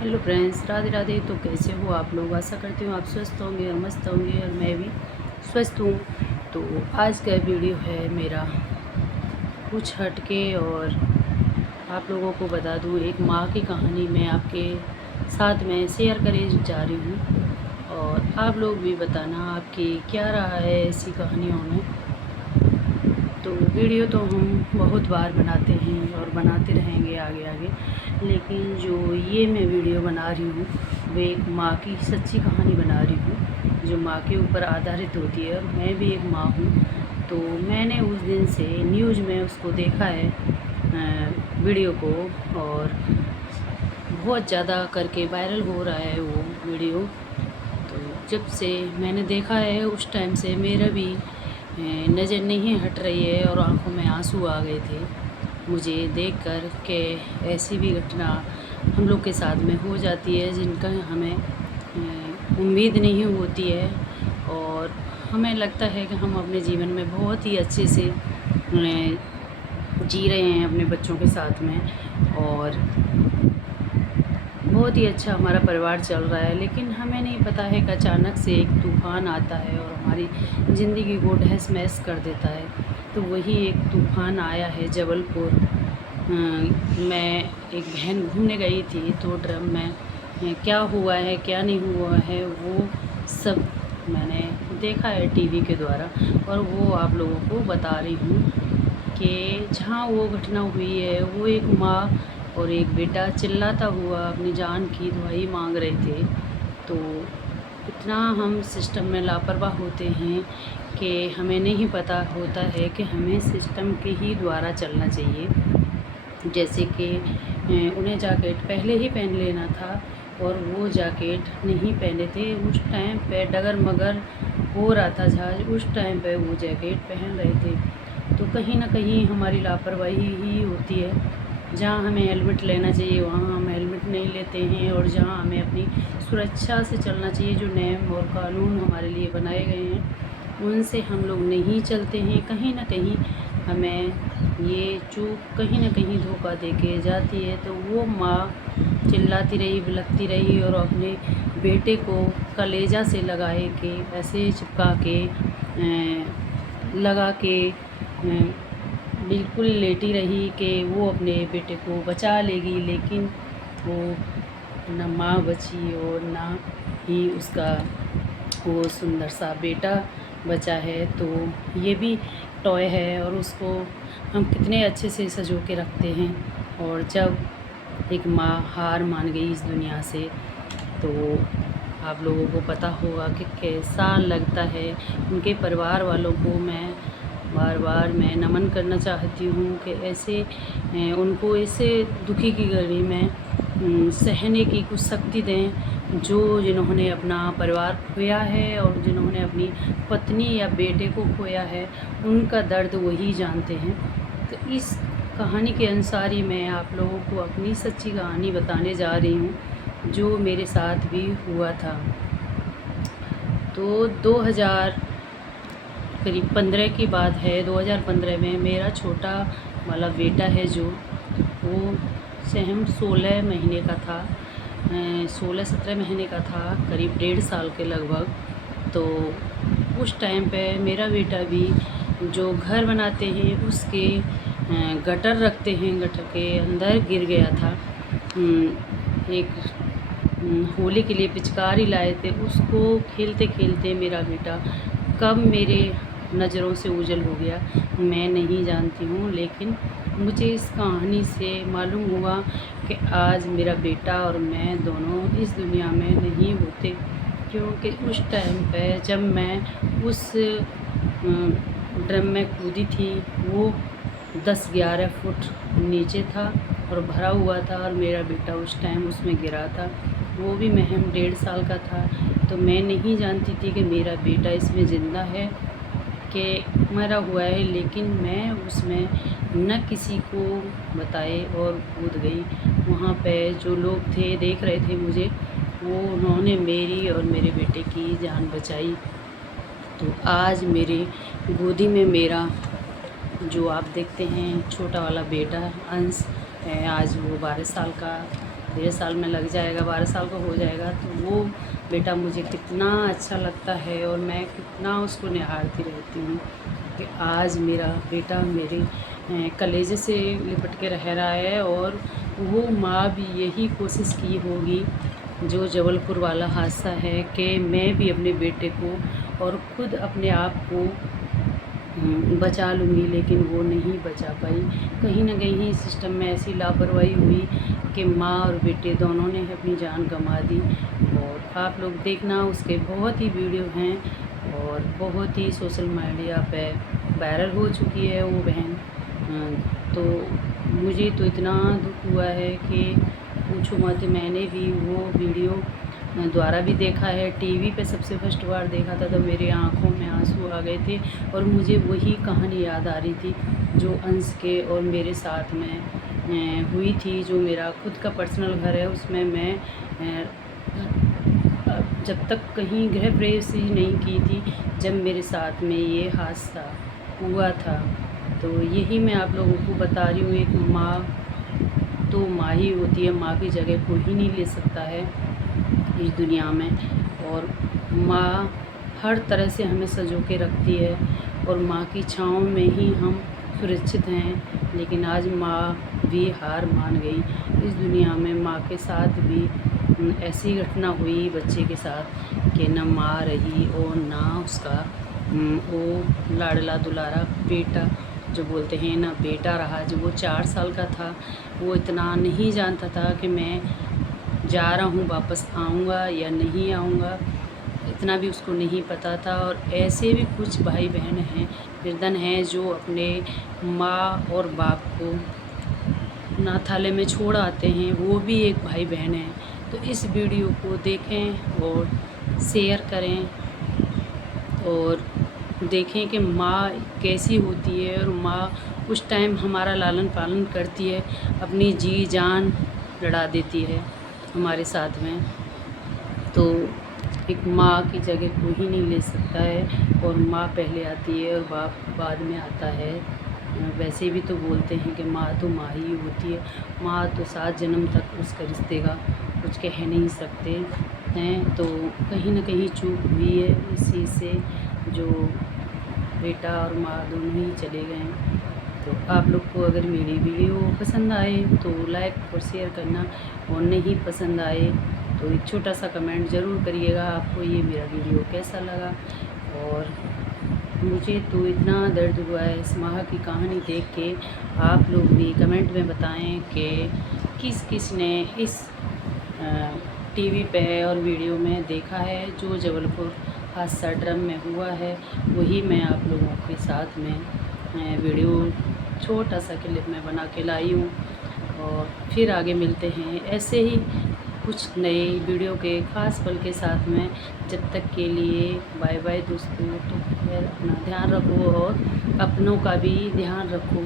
Hello friends, Radhe Radhe. तो कैसे हो आप लोग? आशा करती हूँ आप स्वस्थ होंगे और मस्त होंगे और मैं भी स्वस्थ हूँ। तो आज का वीडियो है मेरा कुछ हटके, और आप लोगों को बता दूँ एक माँ की कहानी मैं आपके साथ में शेयर करे जा रही हूँ, और आप लोग भी बताना आपकी क्या रहा है ऐसी कहानियों में। तो वीडियो तो हम बहुत बार बनाते हैं और बनाते रहेंगे आगे आगे, लेकिन जो ये मैं वीडियो बना रही हूँ वो एक माँ की सच्ची कहानी बना रही हूँ जो माँ के ऊपर आधारित होती है। और मैं भी एक माँ हूँ, तो मैंने उस दिन से न्यूज़ में उसको देखा है वीडियो को, और बहुत ज़्यादा करके वायरल हो रहा है वो वीडियो। तो जब से मैंने देखा है उस टाइम से मेरा भी नज़र नहीं हट रही है, और आंखों में आंसू आ गए थे मुझे देखकर कि ऐसी भी घटना हम लोग के साथ में हो जाती है जिनका हमें उम्मीद नहीं होती है। और हमें लगता है कि हम अपने जीवन में बहुत ही अच्छे से जी रहे हैं अपने बच्चों के साथ में, और बहुत ही अच्छा हमारा परिवार चल रहा है। लेकिन हमें नहीं पता है कि अचानक से एक तूफ़ान आता है और हमारी ज़िंदगी को तहस महस कर देता है। तो वही एक तूफ़ान आया है जबलपुर। मैं एक बहन घूमने गई थी, तो ड्रम में क्या हुआ है क्या नहीं हुआ है वो सब मैंने देखा है टीवी के द्वारा, और वो आप लोगों को बता रही हूँ कि जहाँ वो घटना हुई है वो एक माँ और एक बेटा चिल्लाता हुआ अपनी जान की दुहाई मांग रहे थे। तो इतना हम सिस्टम में लापरवाह होते हैं कि हमें नहीं पता होता है कि हमें सिस्टम के ही द्वारा चलना चाहिए। जैसे कि उन्हें जैकेट पहले ही पहन लेना था, और वो जैकेट नहीं पहने थे। उस टाइम पे डगर मगर हो रहा था जहाज, उस टाइम पे वो जैकेट पहन रहे थे। तो कहीं ना कहीं हमारी लापरवाही ही होती है। जहाँ हमें हेलमेट लेना चाहिए वहाँ हम हेलमेट नहीं लेते हैं, और जहाँ हमें अपनी सुरक्षा से चलना चाहिए, जो नियम और कानून हमारे लिए बनाए गए हैं उनसे हम लोग नहीं चलते हैं। कहीं ना कहीं हमें ये चूक कहीं ना कहीं धोखा दे के जाती है। तो वो माँ चिल्लाती रही, बिलखती रही, और अपने बेटे को कलेजा से लगाए के ऐसे चिपका के लगा के बिल्कुल लेटी रही कि वो अपने बेटे को बचा लेगी। लेकिन वो न माँ बची और ना ही उसका वो सुंदर सा बेटा बचा है। तो ये भी टॉय है, और उसको हम कितने अच्छे से संजो के रखते हैं। और जब एक माँ हार मान गई इस दुनिया से, तो आप लोगों को पता होगा कि कैसा लगता है। उनके परिवार वालों को मैं बार बार मैं नमन करना चाहती हूँ कि ऐसे उनको ऐसे दुखी की घड़ी में सहने की कुछ शक्ति दें, जो जिन्होंने अपना परिवार खोया है और जिन्होंने अपनी पत्नी या बेटे को खोया है उनका दर्द वही जानते हैं। तो इस कहानी के अनुसार ही मैं आप लोगों को अपनी सच्ची कहानी बताने जा रही हूँ जो मेरे साथ भी हुआ था। तो 2000 करीब 15 की बात है। 2015 में मेरा छोटा वाला बेटा है जो वो सहम 16 महीने का था, 16-17 महीने का था, करीब 1.5 साल के लगभग। तो उस टाइम पे मेरा बेटा भी जो घर बनाते हैं उसके गटर रखते हैं, गटर के अंदर गिर गया था। एक होली के लिए पिचकारी लाए थे, उसको खेलते खेलते मेरा बेटा कब मेरे नज़रों से ओझल हो गया मैं नहीं जानती हूँ। लेकिन मुझे इस कहानी से मालूम हुआ कि आज मेरा बेटा और मैं दोनों इस दुनिया में नहीं होते, क्योंकि उस टाइम पे जब मैं उस ड्रम में कूदी थी वो 10-11 फुट नीचे था और भरा हुआ था, और मेरा बेटा उस टाइम उसमें गिरा था। वो भी महम 1.5 साल का था। तो मैं नहीं जानती थी कि मेरा बेटा इसमें ज़िंदा है कि मरा हुआ है। लेकिन मैं उसमें न किसी को बताए और कूद गई। वहाँ पे जो लोग थे देख रहे थे मुझे, वो उन्होंने मेरी और मेरे बेटे की जान बचाई। तो आज मेरे गोदी में मेरा जो आप देखते हैं छोटा वाला बेटा अंश है, आज वो 12 साल का 13 साल में लग जाएगा, 12 साल का हो जाएगा। तो वो बेटा मुझे कितना अच्छा लगता है और मैं कितना उसको निहारती रहती हूँ कि आज मेरा बेटा मेरे कलेजे से लिपट के रह रहा है। और वो माँ भी यही कोशिश की होगी जो जबलपुर वाला हादसा है कि मैं भी अपने बेटे को और ख़ुद अपने आप को बचा लूँगी, लेकिन वो नहीं बचा पाई। कहीं न कहीं सिस्टम में ऐसी लापरवाही हुई कि माँ और बेटे दोनों ने अपनी जान गंवा दी। और आप लोग देखना, उसके बहुत ही वीडियो हैं और बहुत ही सोशल मीडिया पे वायरल हो चुकी है वो बहन। तो मुझे तो इतना दुख हुआ है कि पूछो मत। मैंने भी वो वीडियो द्वारा भी देखा है, टीवी पे सबसे फर्स्ट बार देखा था तो मेरी आँखों में आंसू आ गए थे और मुझे वही कहानी याद आ रही थी जो अंश के और मेरे साथ में हुई थी। जो मेरा खुद का पर्सनल घर है, उसमें मैं जब तक कहीं गृह प्रवेश ही नहीं की थी, जब मेरे साथ में ये हादसा हुआ था। तो यही मैं आप लोगों को बता रही हूँ, एक माँ तो माँ ही होती है, माँ की जगह कोई ही नहीं ले सकता है इस दुनिया में। और माँ हर तरह से हमें सँजो के रखती है और माँ की छाँव में ही हम सुरक्षित हैं। लेकिन आज माँ भी हार मान गई इस दुनिया में। माँ के साथ भी ऐसी घटना हुई बच्चे के साथ कि न माँ रही और ना उसका वो लाडला दुलारा बेटा जो बोलते हैं ना बेटा रहा। जो वो 4 साल का था, वो इतना नहीं जानता था कि मैं जा रहा हूँ, वापस आऊँगा या नहीं आऊँगा, इतना भी उसको नहीं पता था। और ऐसे भी कुछ भाई बहन हैं, निर्धन हैं, जो अपने माँ और बाप को अनाथालय में छोड़ आते हैं, वो भी एक भाई बहन हैं। तो इस वीडियो को देखें और शेयर करें और देखें कि माँ कैसी होती है। और माँ उस टाइम हमारा लालन पालन करती है, अपनी जी जान लड़ा देती है हमारे साथ में। तो एक माँ की जगह कोई ही नहीं ले सकता है और माँ पहले आती है और बाप बाद में आता है। वैसे भी तो बोलते हैं कि माँ तो माँ ही होती है। माँ तो 7 जन्म तक उसका रिश्ते का कुछ कह नहीं सकते हैं। तो कहीं न कहीं चूक हुई है इस चीज़ से, जो बेटा और माँ दोनों ही चले गए। तो आप लोग को अगर मेरी वीडियो पसंद आए तो लाइक और शेयर करना, और नहीं पसंद आए तो एक छोटा सा कमेंट ज़रूर करिएगा आपको ये मेरा वीडियो कैसा लगा। और मुझे तो इतना दर्द हुआ है इस माँ की कहानी देख के। आप लोग भी कमेंट में बताएं कि किस किस ने इस टीवी पे और वीडियो में देखा है। जो जबलपुर हादसा ड्रम में हुआ है, वही मैं आप लोगों के साथ में वीडियो छोटा सा क्लिप में बना के लाई हूँ। और फिर आगे मिलते हैं ऐसे ही कुछ नए वीडियो के ख़ास पल के साथ में। जब तक के लिए बाय बाय दोस्तों। तो खैर अपना ध्यान रखो और अपनों का भी ध्यान रखो।